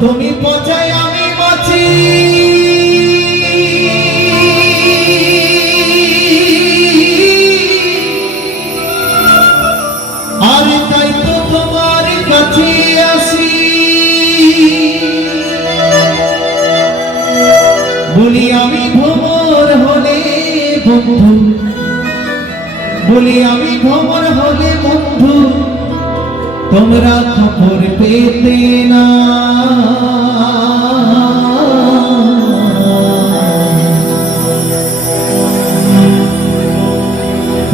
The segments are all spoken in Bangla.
তুমি পচাই আমি বাঁচি, আর তাই তো তোমার কাছে আসি। বলি আমি ভ্রমর হলে বন্ধু, বলি আমি ভ্রমর হলে বন্ধু, তোমরা খবর পেতে না।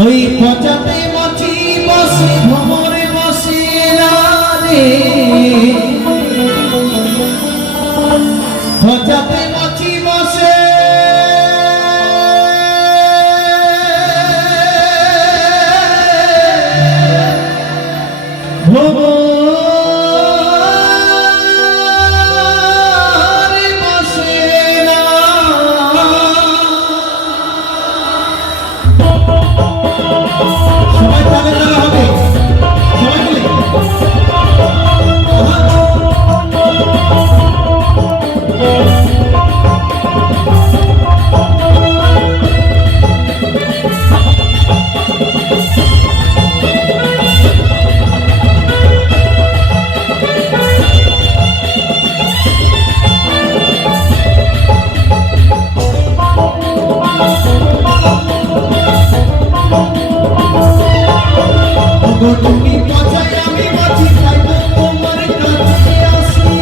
ওই পচাতে মাছি বসে ভ্রমরে বসে না রে, পচাতে মাছি বসে তুমি পচাই আমি বাঁচি, তাই তো তোমার কাছে আসি।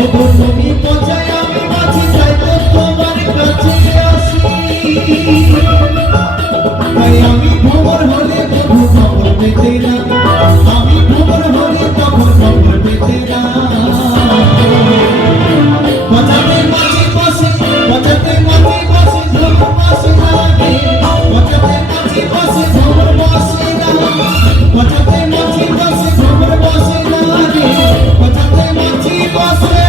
ওগো তুমি পচাই আমি বাঁচি, তাই তো তোমার কাছে আসি। তাই আমি ভ্রমর হলে তখন খবর পেতে না, আমি ভ্রমর হলে তখন খবর পেতে না। পচাতে মাছি বসে, পচাতে মাছি বসে ভ্রমর বসে না রে, পচাতে মাছি বসে ভ্রমর বসে না, পচাতে মাছি বসে ভ্রমর বসে না রে, পচাতে মাছি বসে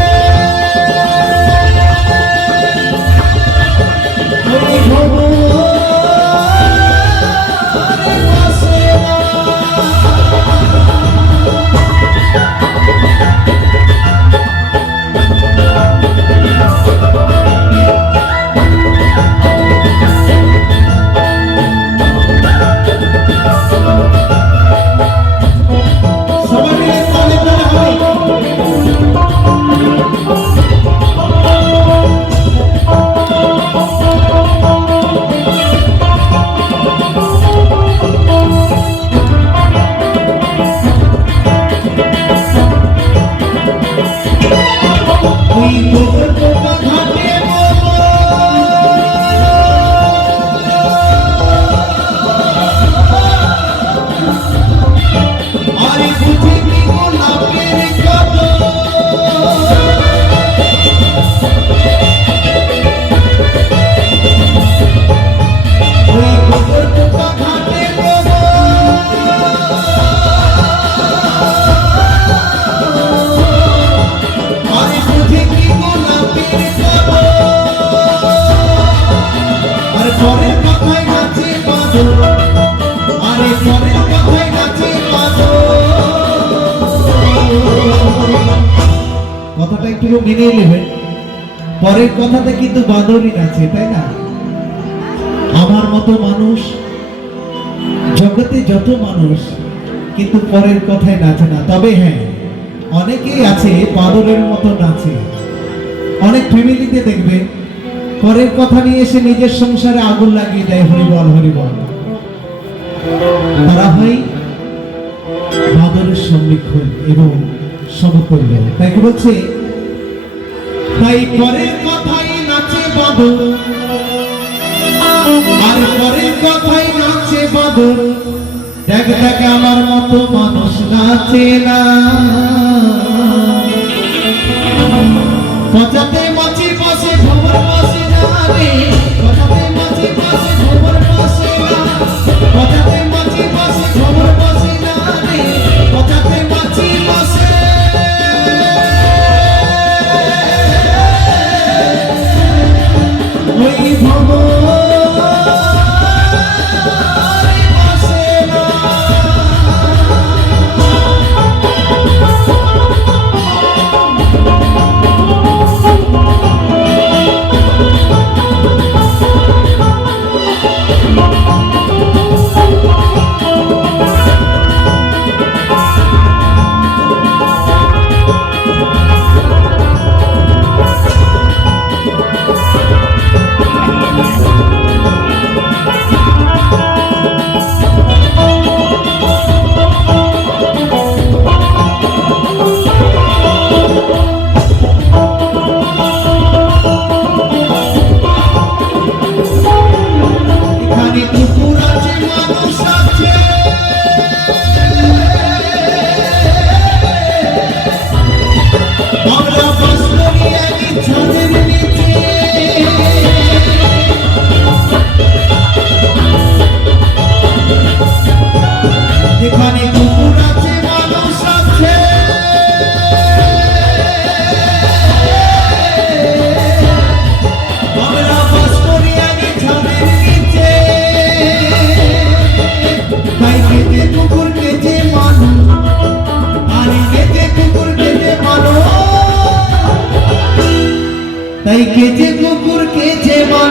ওই ভ্রমর বসে না। কথাটা একটু মেনে নেবেন, পরের কথাতে কিন্তু বাদরই আছে, তাই না? আমার মতো মানুষ জগতে যত মানুষ কিন্তু পরের কথায় নাচে না। তবে হ্যাঁ, অনেকেই আছে বাদরের মতো নাচে। অনেক ফ্যামিলিতে দেখবে পরের কথা নিয়ে এসে নিজের সংসারে আগুন লাগিয়ে দেয়, হরিবল হরিবল। তারা হয় বাদরের সম্মুখীন এবং সমতুল্য। তাই কি বলছে? তাই পরের কথাই নাচে বাদর, আর পরের কথাই নাচে বাদর। দেখ দেখ আমার মতো মানুষ নাচে না। পচাতে মাছি বসে ভ্রমর বসে না রে, পচাতে মাছি বসে ভ্রমর বসে না, পচাতে মাছি বসে ভ্রমর বসে না রে, পচাতে মাছি বসে ওই ভ্রমর বসে না।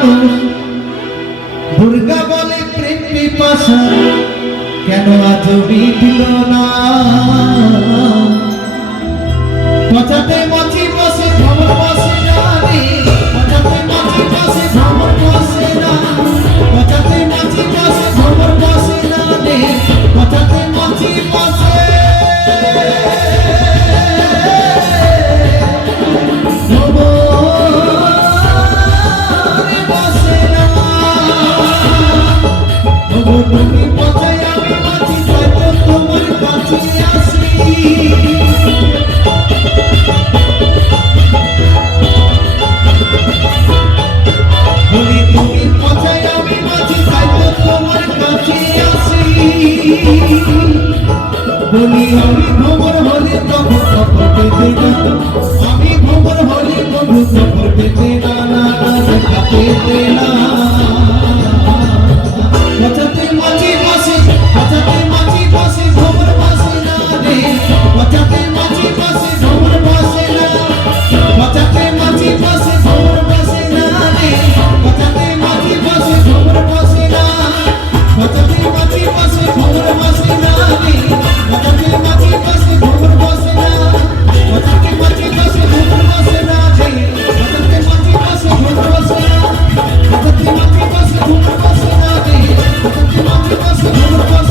মানুষ দুর্গা বলে প্রেম পিপাসা কেন আজ মিটল না পচাতে মাছি বসে খবর বসে না রে পচাতে মাছি বসে খবর বসে না পচাতে মাছি বসে খবর বসে না রে পচাতে মাছি বসে তুমি পচাই আমি মাছি তাই তো তোমার কাছে আসি বলি তুমি পচাই আমি মাছি তাই তো তোমার কাছে আসি বলি আমি ভ্রমর হলে তখন খবর পেতে না আমি ভ্রমর হলে তখন খবর পেতে না দেখা পেতে না পচাতে মাছি বসে খবর বসে না রে পচাতে মাছি বসে খবর বসে না পচাতে মাছি বসে খবর বসে না রে পচাতে মাছি বসে খবর বসে না পচাতে মাছি বসে খবর বসে না রে পচাতে মাছি বসে খবর বসে না পচাতে মাছি বসে খবর বসে না রে পচাতে মাছি বসে খবর বসে না পচাতে মাছি বসে খবর বসে না রে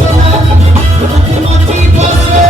পচাতে মাছি বসে খবর বসে না পচাতে মাছি বসে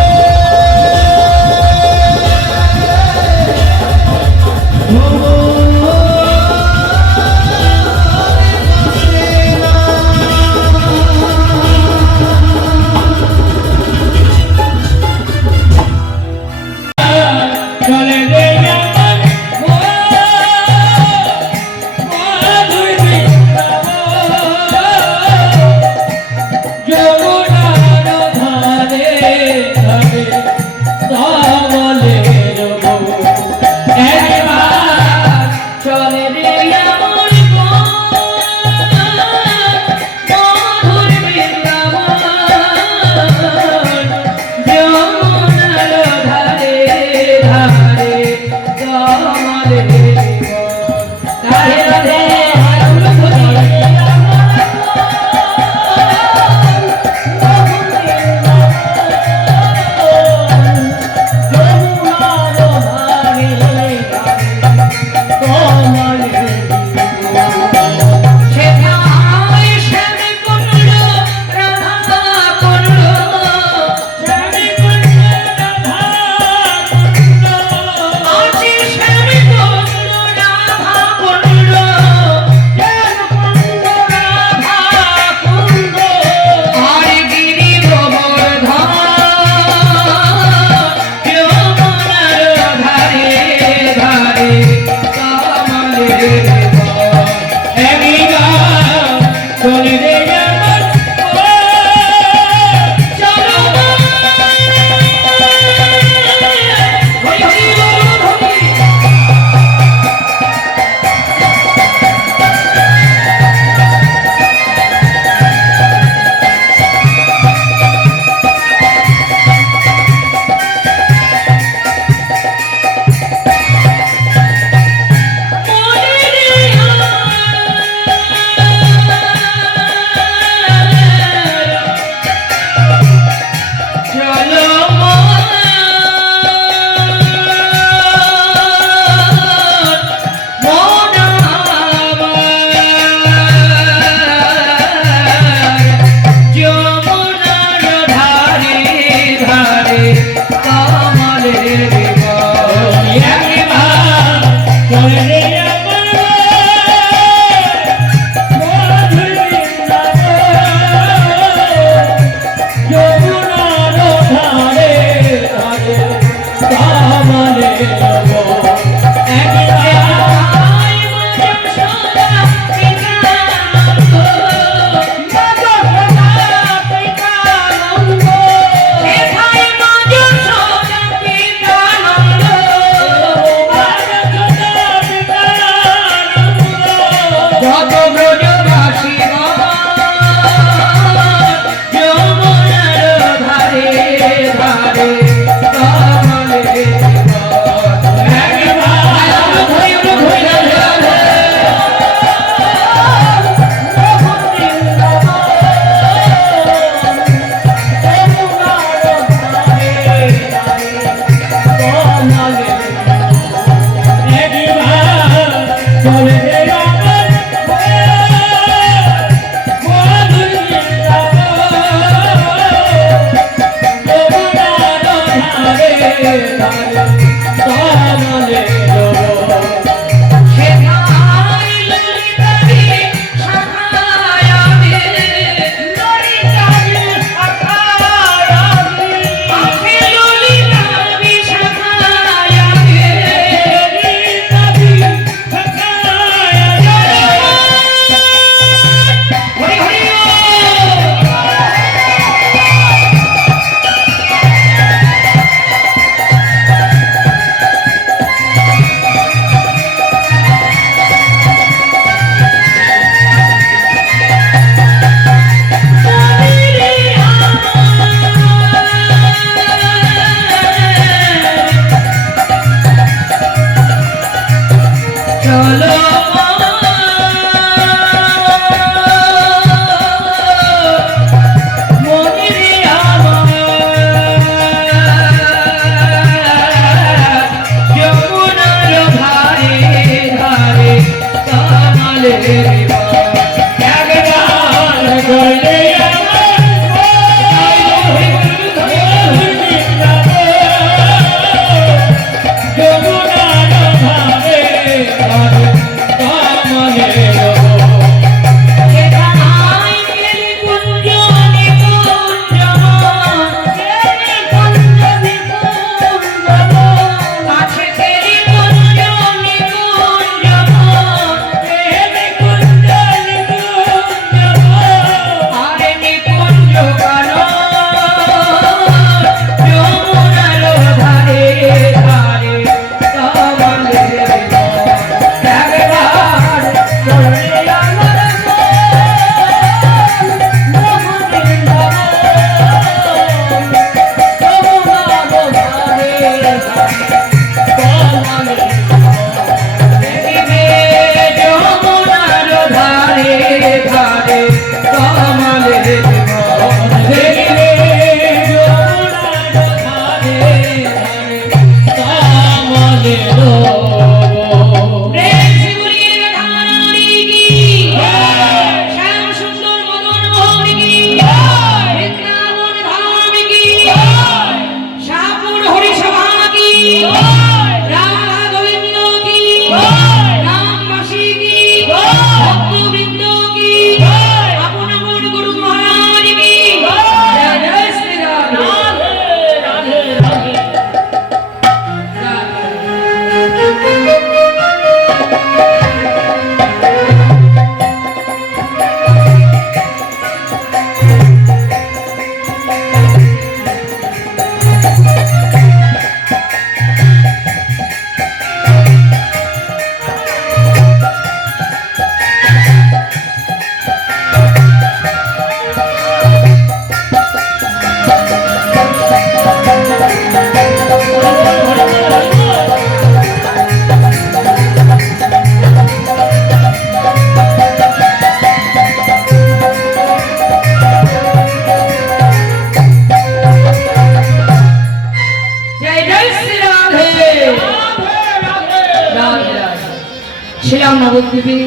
ছিলাম নবদ্বীপে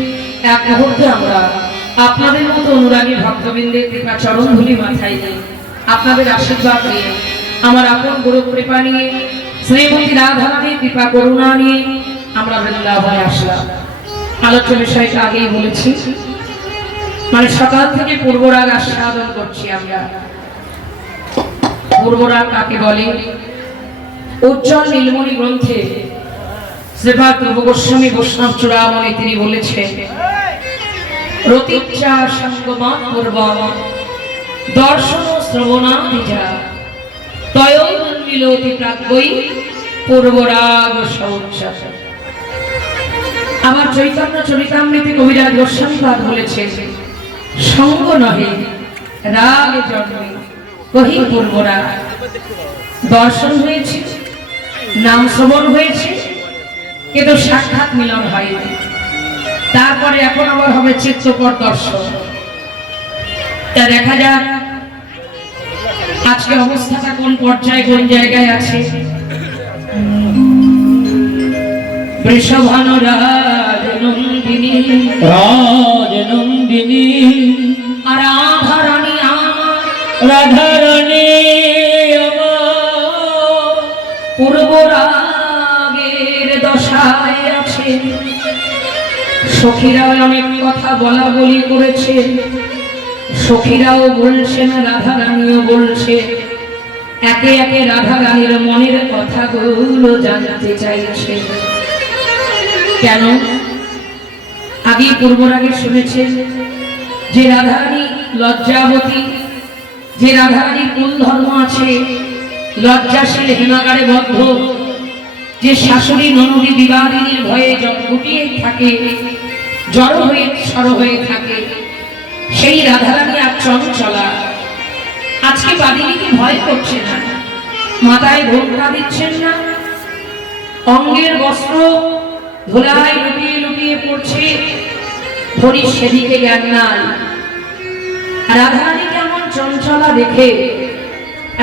এক মুহূর্তে আমরা আপনাদের মতো অনুরাগী ভক্তবৃন্দের কৃপা চরণ ধুলি মাথায় নিয়ে আপনাদের আশীর্বাদ নিয়ে আমার আপন গুরু কৃপা নিয়ে শ্রীমতী রাধারানীর কৃপা করুণা নিয়ে আমরা বৃন্দাবনে আসলাম। আলোচ্য বিষয়টা আগেই বলেছি, মানে সকাল থেকে পূর্বরাগ আস্বাদন করছি আমরা। পূর্বরাগ কাকে বলে? উজ্জ্বল নীলমণি গ্রন্থে শ্রীপাদ ধ্রুব গোস্বামী বৈষ্ণব চূড়ামণি তিনি বলেছেন, রতিচ্ছা সঙ্গমত পূর্বম দর্শন শ্রবণাদিজা তয়োন্মিলতি প্রাজ্ঞৈ পূর্বরাগ সৌচ্ছ্বাস। আবার চৈতন্য চরিতামৃতে কবিরাজ গোস্বামীপাদ বলেছেন, সঙ্গ নহে রাগ জন্মে কহি পূর্বরাগ। দর্শন হয়েছে, নাম শ্রবণ হয়েছে, কিন্তু সাক্ষাৎ মিলন হয়নি। তারপরে এখন আবার হবে চিত্তপট দর্শন। তা দেখা যাক আজকে অবস্থাটা কোন পর্যায়ে কোন জায়গায় আছে। বৃষভান রাজনন্দিনী রাজনন্দিনী রাধারানী আমার রাধারানী আমার পূর্বরাগের দশায় আছে। সখীরাও অনেক কথা বলা বলি করেছে, সখীরাও বলছেন, রাধারানীও বলছে। একে একে রাধারানীর মনের কথাগুলো জানতে চাইছে। কেন? আগে পূর্বরাগে শুনেছেন যে রাধারানী লজ্জাবতী, যে রাধারানীর কোন ধর্ম আছে, লজ্জাশীল হেমাগারে বদ্ধ, যে শাশুড়ি ননদী বিবাদিনীর ভয়ে গুটিয়ে থাকে, জড় হয়ে সর হয়ে থাকে, সেই রাধারানী আর চঞ্চলা। আজকে বাদিনীকে ভয় করছে না, মাথায় ঘোমটা দিচ্ছেন না, অঙ্গের বস্ত্র ধুলায় লুটিয়ে লুটিয়ে পড়ছে, ধরি সেদিকে জ্ঞান নাই। রাধারানী কেমন চঞ্চলা দেখে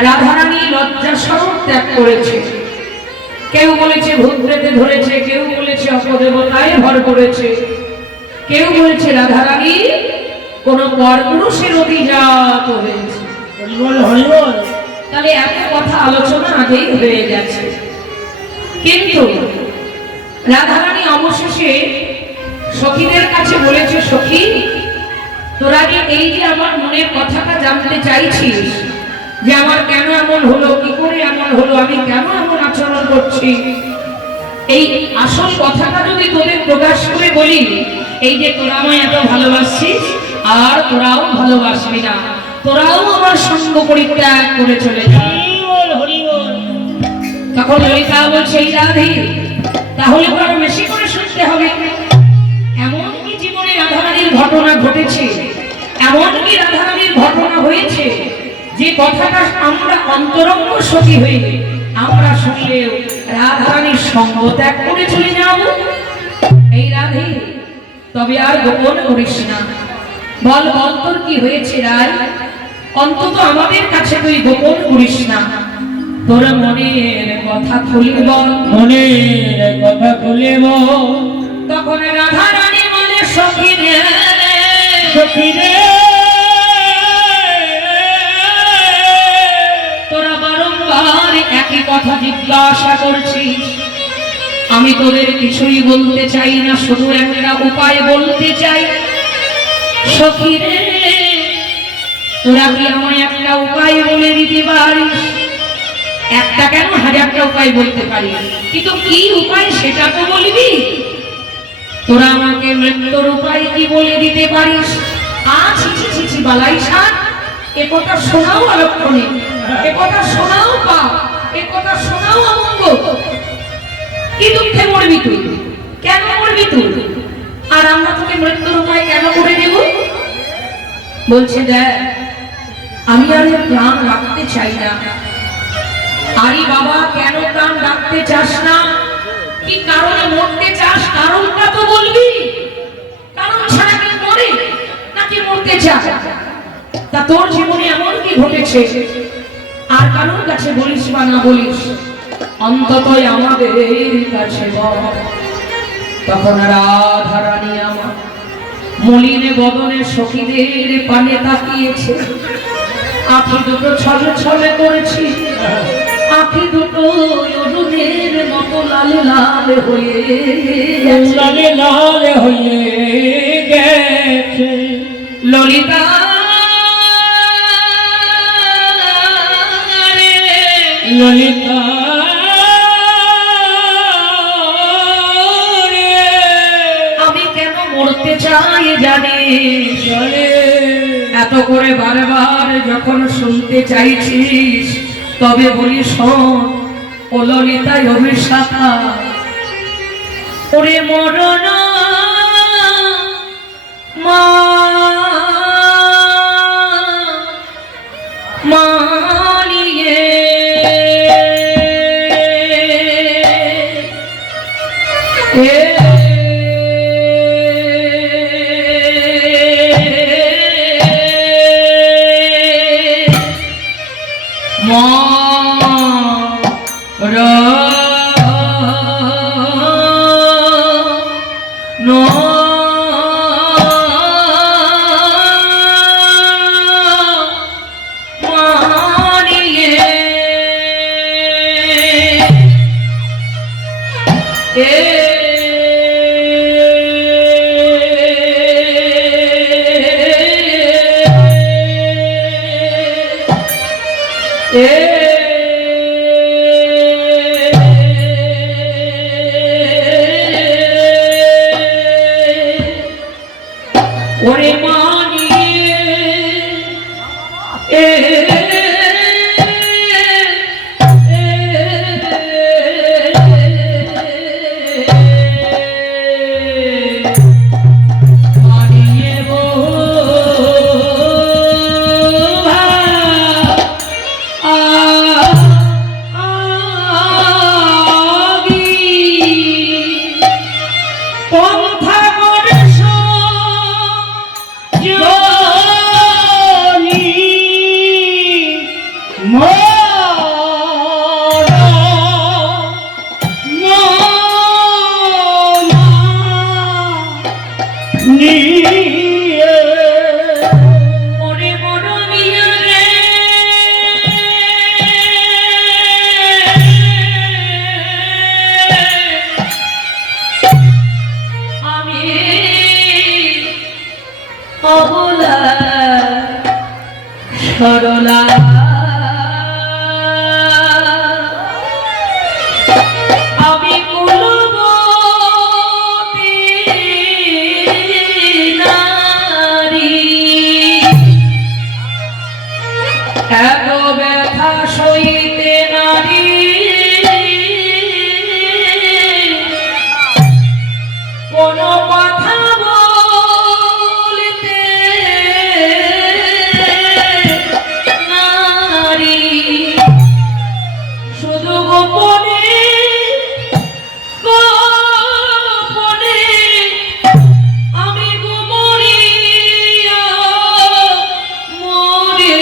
রাধারানী লজ্জা স্বরূপ ত্যাগ করেছে। কেউ বলেছে ভূত প্রেতে ধরেছে, কেউ বলেছে অপদেবতায় ভর করেছে, কেউ বলছে রাধারানী কোন পরপুরুষের অভিজাত হয়েছে। হরিবল হরিবল। তাহলে এত কথা আলোচনা আগেই হয়ে গেছে, কিন্তু রাধারানী অবশেষে সখীদের কাছে বলেছে, সখী তোরা কি এই যে আমার মনের কথাটা জানতে চাইছিস যে আমার কেন এমন হলো, কি করে এমন হলো, আমি কেন এমন আচরণ করছি, এই আসল কথাটা যদি তোদের প্রকাশ করে বলি, এই যে তোরা আমায় এত ভালোবাসছিস আর তোরাও ভালোবাসবি না, তোরাও আমার সঙ্গ পরিত্যাগ করে চলে যা। হরিবল হরিবল। তখন ললিতা বলছে, এই রাধে তাহলে তো আরো বেশি করে শুনতে হবে। এমন কি জীবনে রাধারানীর ঘটনা ঘটেছে, এমন কি রাধারানীর ঘটনা হয়েছে যে কথাটা আমরা অন্তরঙ্গ সখী হয়ে আমরা শুনলেও রাধারানীর সঙ্গ ত্যাগ করে চলে যাব। এই রাধে তবে আর গোপন করিস না, বল বল তোর কি হয়েছে রায়, অন্তত আমাদের কাছে তুই গোপন করিস না, তোর মনের কথা খুলে বল। মনের কথা খুলে বল। তখন রাধারানী বলে, সখী রে সখী রে তোরা বারংবার একই কথা জিজ্ঞাসা করছিস, আমি তোদের কিছুই বলতে চাই না, শুধু একটা উপায় বলতে চাই। সখী রে তোরা কি আমায় একটা উপায় বলে দিতে পারিস? একটা কেন, হাজারটা উপায় বলতে পারি, কিন্তু কি উপায় সেটা তো বলবি। তোরা আমাকে মৃত্যুর উপায় কি বলে দিতে পারিস? ছি বালাই সাত, এ কথা শোনাও অলক্ষণে, এ কথা শোনাও পাপ, এ কথা শোনাও অমঙ্গ। কি দুঃখে মরবি তুই, কেন মরবি তুই, আর আমরা তোকে মৃত্যুর উপায় কেন করে দেব? বলছে দেখ আমি আর প্রাণ রাখতে চাই না। আরে বাবা কেন প্রাণ রাখতে চাস না, কি কারণে মরতে চাস, কারণটা তো বলবি। কারণ ছাড়া কি মরে নাকি মরতে চাস? তা তোর জীবনে এমন কি ঘটেছে আর কারোর কাছে বলিস বা না বলিস, অন্তত আমাদের কাছে বল। তখন রাধারানী আমার মলিন বদনে সখীদের পানে তাকিয়েছে, আঁখি দুটো ছলে ছলে করেছি, আঁখি দুটো অরুণের মতো লাল লাল হয়ে লালে লাল হয়ে গেছে। ললিতা ললিতা আমি কেন মরতে চাই জানিস? চলে এত করে বারবার যখন শুনতে চাইছিস তবে বলি শোন, ও ললিতাই অভিশাপা, ওরে মরণ মা মানিয়ে ওরে মানিয়ে মানিয়ে পন্থা করে যে ওরে বড় মিয়া রে আমি অবলা সরলা আমি কুলবতী নারী এত ব্যথা সইতে নারী কোনো কথা বলতে নারী শুধু গোপনে গোপনে আমি গুমরিয়া মরে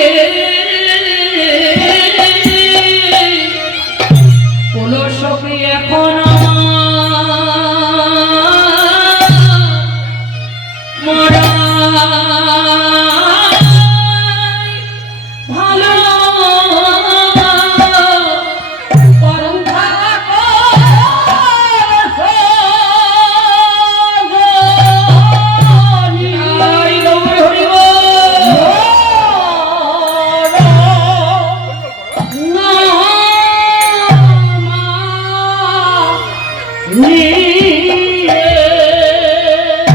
পুলসখী এখন মরা ভালো পন্থা হরি হরি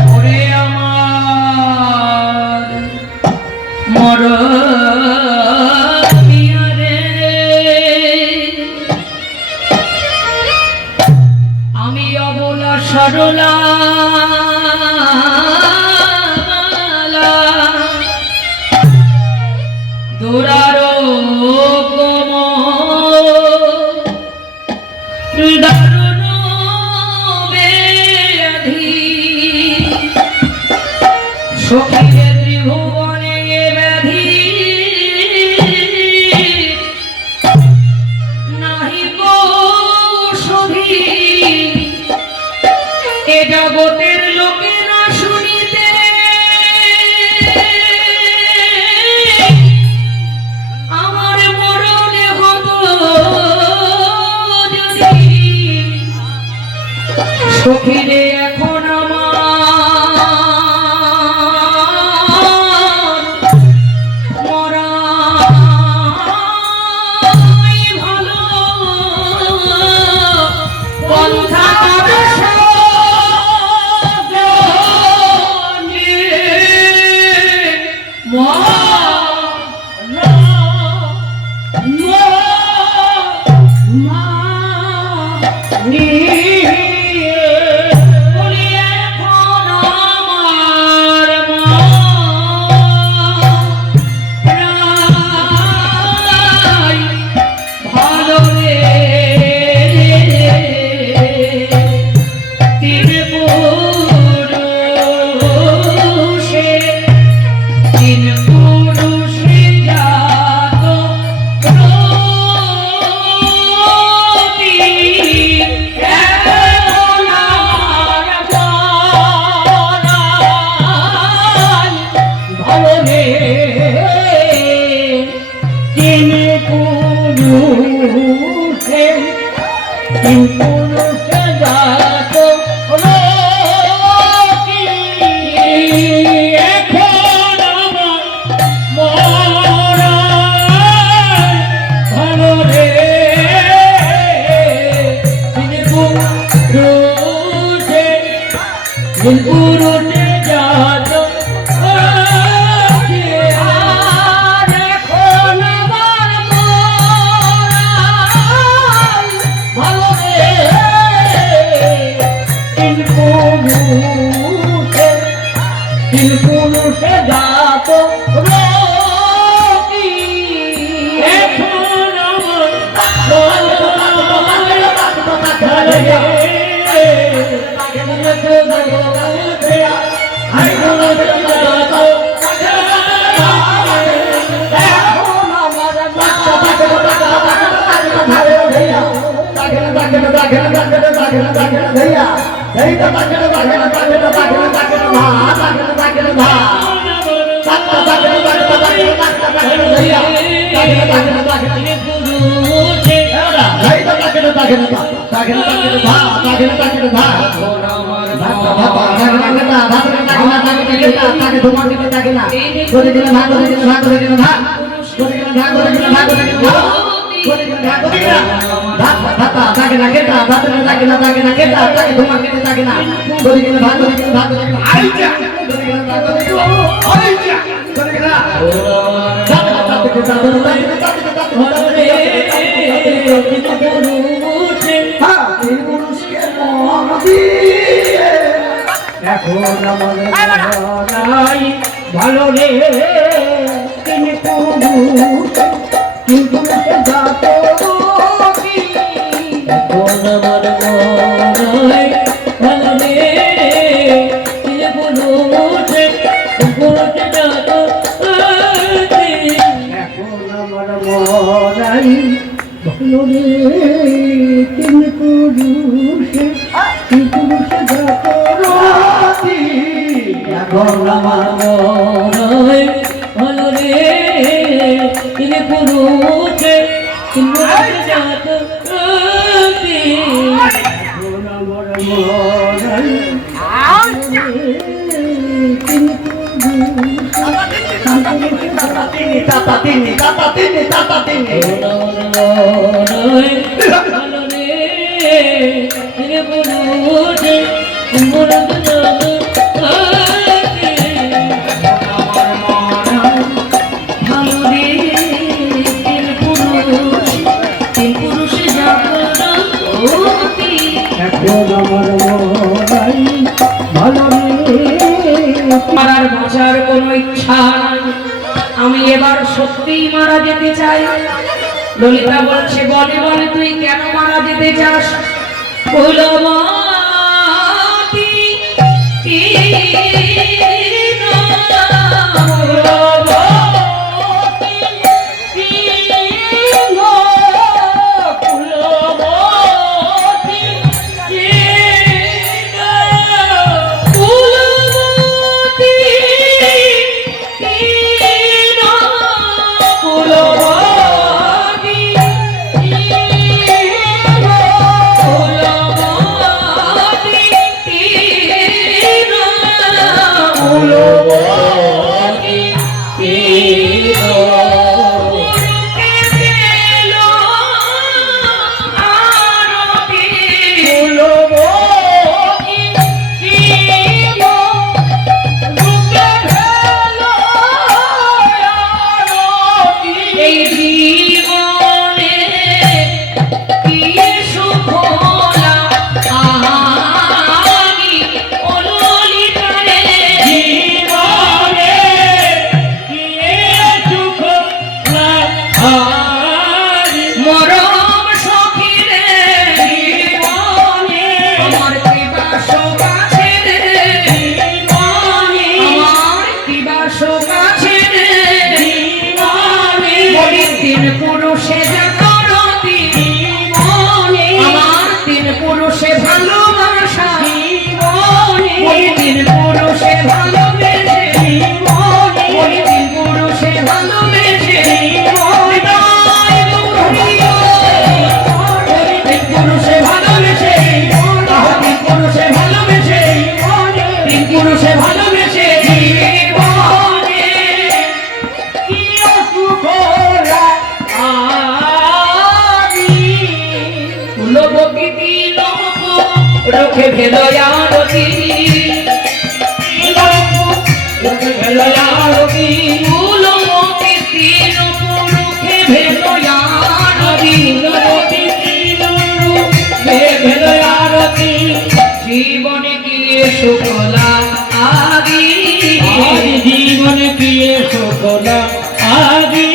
ওরে আমার মর মিয়া রে আমি অবলা সরলা দোরারো গম দারুণ ব্যাধি সখীরে ত্রিভুবনে এ ব্যাধি নাহি কৌষধি এ জগতের লোকে না শুনিতে আমার মরণে হতো যদি সখীরে এখন আমার মরাই ভালো পন্থা भैया ধা তাকে তাকে তাকে তাকে তাকে ধরিয়া তাকে তাকে তাকে পুরুষে ভাই তাকে তাকে তাকে তাকে ধা তাকে তাকে ধা তাকে তোমার দিকে তাকে না করে দিলে ভাগ করে দিলে ভাগ করে দিলে ভাগ করে দিলে ভাগ করে দিলে ভাগ করে দিলে ভাগ করে দিলে ভাগ করে দিলে ভাগ ভাতা তাকে না কেটা ভাতা তাকে না তাকে না কেটা তাকে তোমার দিকে তাকে না করে দিলে ভাগ করে দিলে ভাগ করে দিলে আইজা করে দিলে ভাগ করে দিলে আইজা করে দিলে তাকে তাকে তাকে পুরুষে হ্যাঁ তিন পুরুষকে মহাবী এখন আমার নাই ভালো রে তিনি পুরুষ কিন্তু জাত এখন আমার নাই ভালো রে পুরুষে পুরুষে যাত এখন আমার মরাই ভালো রে তিনি পুরুষ কিন্তু জাত এখন আমার নয় ভালো রে তিনি পুরুষে পুরুষে যাত এখন আমার মরাই তিনি পুরুষ তাতা তিনি তাতা তিনি তাতা তিনি ভালো রে তিনি পুরুষে পুরুষে যাত ভালো রে তিন পুরুষে জাগরতি এখন আমার মরাই ভালো আমার আর বাঁচার কোনো ইচ্ছা নাই, আমি এবার সত্যিই মারা যেতে চাই। ললিতা বলছে বলে বলে তুই কেন মারা যেতে চাস? ফুলমতি রোখে ভেলয়ারতি রোখে ভেলয়ারতি ফুলমতি তিন পুরুষে ভেলয়ারতি রতি তিন ভেলয়ারতি জীবনে কি সুখলা আদি জীবনে কি সকলা আদি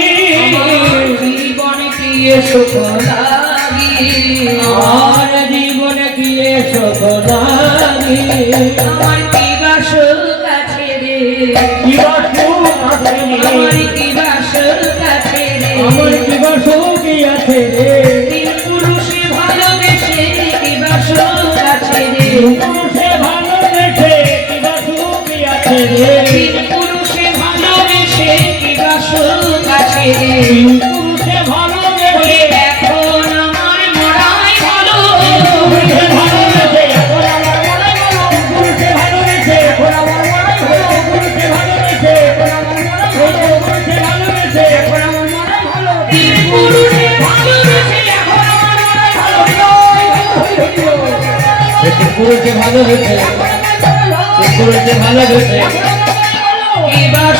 জীবনে কি সুখলা আর জীবনে কি সকলা আমার কি বাস কাছে রে আমার কি বাস কাছে রে আমার কি বাসকি আছে রে তিন পুরুষে ভালোবেসে কি বাস কাছে রে সে ভালোবেসে কি বাসকি আছে রে তিন রে পুরুষে ভালোবেসে বলি এখন আমার মরাই ভালো পুরুষে ভালোবেসে এখন আমার মনে হলো পুরুষে ভালোবেসে এখন আমার মনে হলো পুরুষে ভালোবেসে এখন আমার মনে হলো পুরুষে ভালোবেসে এখন আমার মনে হলো পুরুষে ভালোবেসে এখন আমার মরাই ভালো পুরুষে ভালোবেসে পুরুষে ভালোবেসে এবার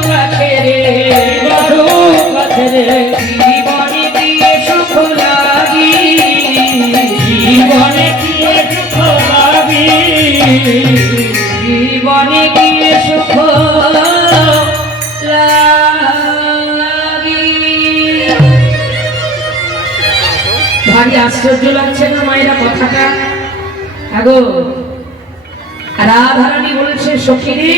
কাছে রে বারো কাছে রে জীবনে দিয়ে সুখ লাগি জীবনে কি সুখ লাগি জীবনে দিয়ে সুখ লাগি ভারী আশ্চর্য লাগছে না মায়েরা কথাটা আগো রাধারানী বলেছে সখী রে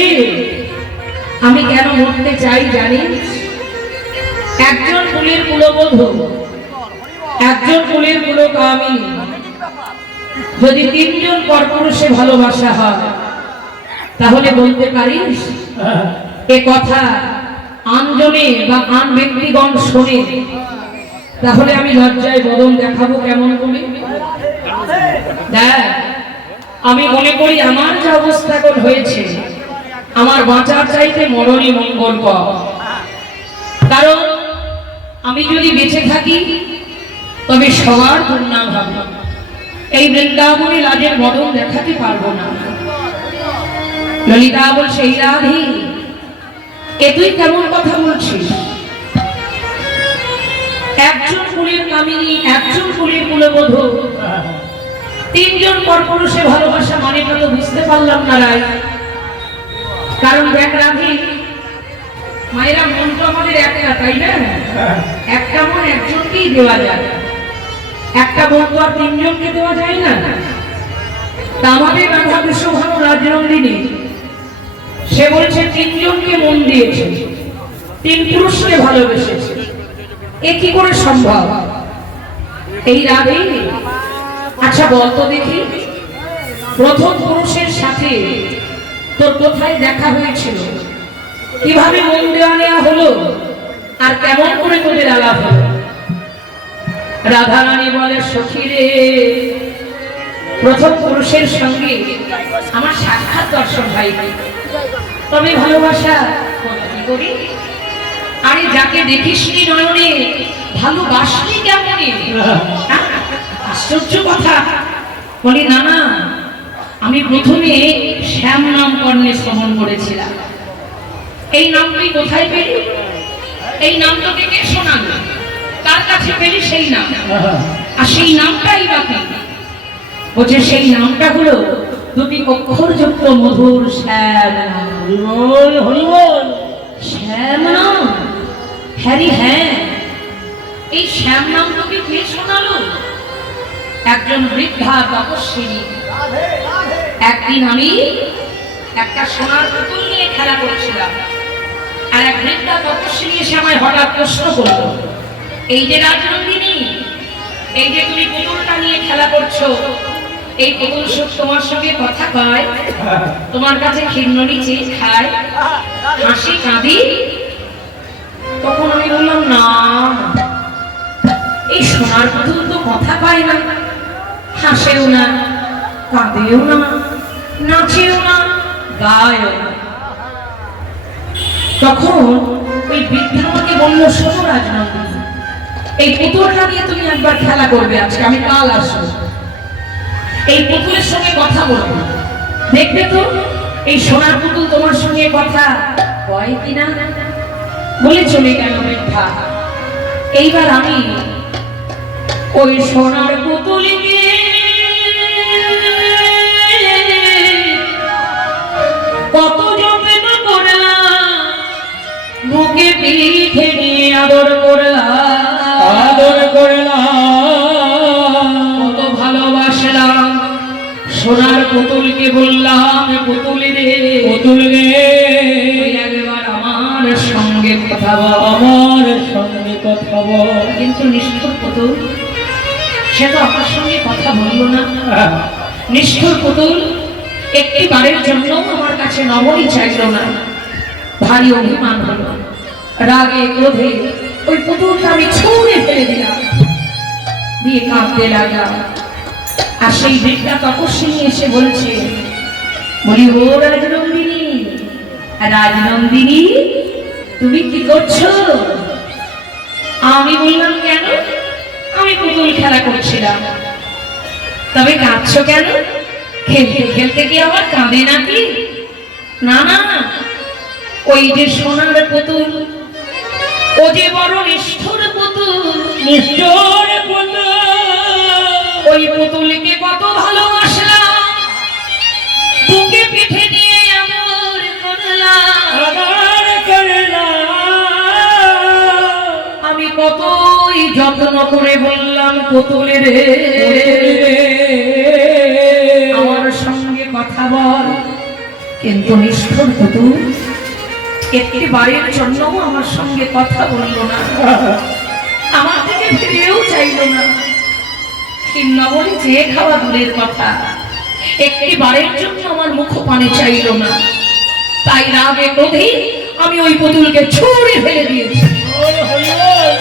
আমি কেন মরতে চাই জানিস একজন কুলের কুলবধূ একজন কুলের কুলকামিনী যদি তিনজন পরপুরুষে ভালোবাসা হয় তাহলে বলতে পারিস এ কথা আনজনে বা আন ব্যক্তিগণ শোনে তাহলে আমি লজ্জায় বদন দেখাবো কেমন করে দেখ আমি মনে করি আমার যে অবস্থা হয়েছে আমার বাঁচার চাইতে মরণই মঙ্গলকর কারণ আমি যদি বেঁচে থাকি তবে সবার দুর্নাম হবে এই বৃন্দাবনে লাজের বদন দেখাতে পারবো না ললিতা বলছে এই রাধি এ তুই কেমন কথা বলছিস একজন কুলের কামিনী একজন কুলের কুলবধূ তিনজন পরপুরুষে ভালোবাসা মানেটা তো বুঝতে পারলাম না রায় কারণ দেখ রাধি মায়েরা মন তো আমাদের একটা তাই না একটা মন একজনকেই দেওয়া যায় একটা মন তো আর তিনজনকে দেওয়া যায় না তা আমাদের রাধা বিশ্বভানু রাজনন্দিনী সে বলছে তিনজনকে মন দিয়েছে তিন পুরুষকে ভালোবেসেছে এ কি করে সম্ভব এই রাধে আচ্ছা বলতো দেখি প্রথম পুরুষের সাথে তোর কোথায় দেখা হয়েছিল কিভাবে মন দেওয়া নেওয়া হলো আর কেমন করে তোদের আলাপ হলো রাধারানী বলে সখী রে প্রথম পুরুষের সঙ্গে আমার সাক্ষাৎ দর্শন হয় তবে ভালোবাসা কি করি আরে যাকে দেখিসনি নয়নে ভালোবাসনি কেমনে আশ্চর্য কথা বলি না না আমি প্রথমে শ্যাম নাম কর্ণে শ্রবণ করেছিলাম এই নামটি কোথায় পেলি এই নামটা কে শোনালো তার কাছে পেলি সেই নাম আর সেই নামটাই বাকি বলছে সেই নামটা হলো দুটি অক্ষরযুক্ত মধুর শ্যাম হরিবল হরিবল শ্যাম নাম হ্যারি হ্যাঁ এই শ্যাম নাম তোকে কে শোনালো একজন বৃদ্ধা তপস্বিনী একদিন আমি একটা সোনার পুতুল নিয়ে খেলা করছিলাম আর এক বৃদ্ধা তপস্বিনী এসে আমায় হঠাৎ প্রশ্ন করলো এই যে রাজনন্দিনী এই যে তুমি পুতুলটা নিয়ে খেলা করছো এই পুতুল সুখ তোমার সঙ্গে কথা কয় তোমার কাছে খিন্ননি চেয়ে খায় হাসি কাঁদি তখন আমি বললাম না এই সোনার পুতুল তো কথা পায় না হাসেও না কাঁদেও না নাচেও না গায়েও না তখন ওই বৃদ্ধা আমাকে বললো শোনো রাজনন্দিনী এই পুতুলটা নিয়ে তুমি একবার খেলা করবে আজকে আমি কাল আসবো এই পুতুলের সঙ্গে কথা বলবো দেখবে তো এই সোনার পুতুল তোমার সঙ্গে কথা কয় কিনা বলে চলে গেল বৃদ্ধা এইবার আমি ওই সোনার পুতুলকে কত যত্ন করলাম বুকে পিঠে নিয়ে আদর করলাম কত ভালোবাসলাম সোনার পুতুলকে বললাম পুতুল রে একবার আমার সঙ্গে কথা বল কিন্তু নিষ্ঠুর পুতুল সে তো আমার সঙ্গে কথা বললো না নিষ্ঠুর পুতুল একটি বারের জন্য আমার কাছে নমনই চাইল না ভারী অভিমান হলো রাগে ক্রোধে ওই পুতুলটা আমি ছুঁড়ে ফেলে দিলাম, দিয়ে কাঁদতে লাগলাম। আর সেই বৃদ্ধা তপস্বিনী এসে বলছে, বলি ও রাজনন্দিনী, রাজনন্দিনী তুমি কি করছো? আমি বললাম কেন? আমি পুতুল খেলা করছিলাম। তবে কাঁদছো কেন? খেলতে খেলতে কি আবার কাঁদে নাকি? না না, ওই যে সোনার পুতুল, ও যে বড় নিষ্ঠুর পুতুল, নিষ্ঠুর পুতুল, ওই পুতুলকে কত ভালোবাসলাম, বুকে পিঠে দিয়ে আদর করলাম, আদর করলাম। আমি কতই যত্ন করে বললাম পুতুলের আমার সঙ্গে কথা বল, কিন্তু নিষ্ঠুর পুতুল একটি বারের জন্য আমার সঙ্গে কথা বলল না, আমার থেকে ফিরেও চাইল না। কিন্নবরী চেয়ে খাওয়া দূরের কথা, একটি বারের জন্য আমার মুখ পানে চাইল না। তাই রাগে ক্রোধে আমি ওই পুতুলকে ছুঁড়ে ফেলে দিয়েছি। হরি বল,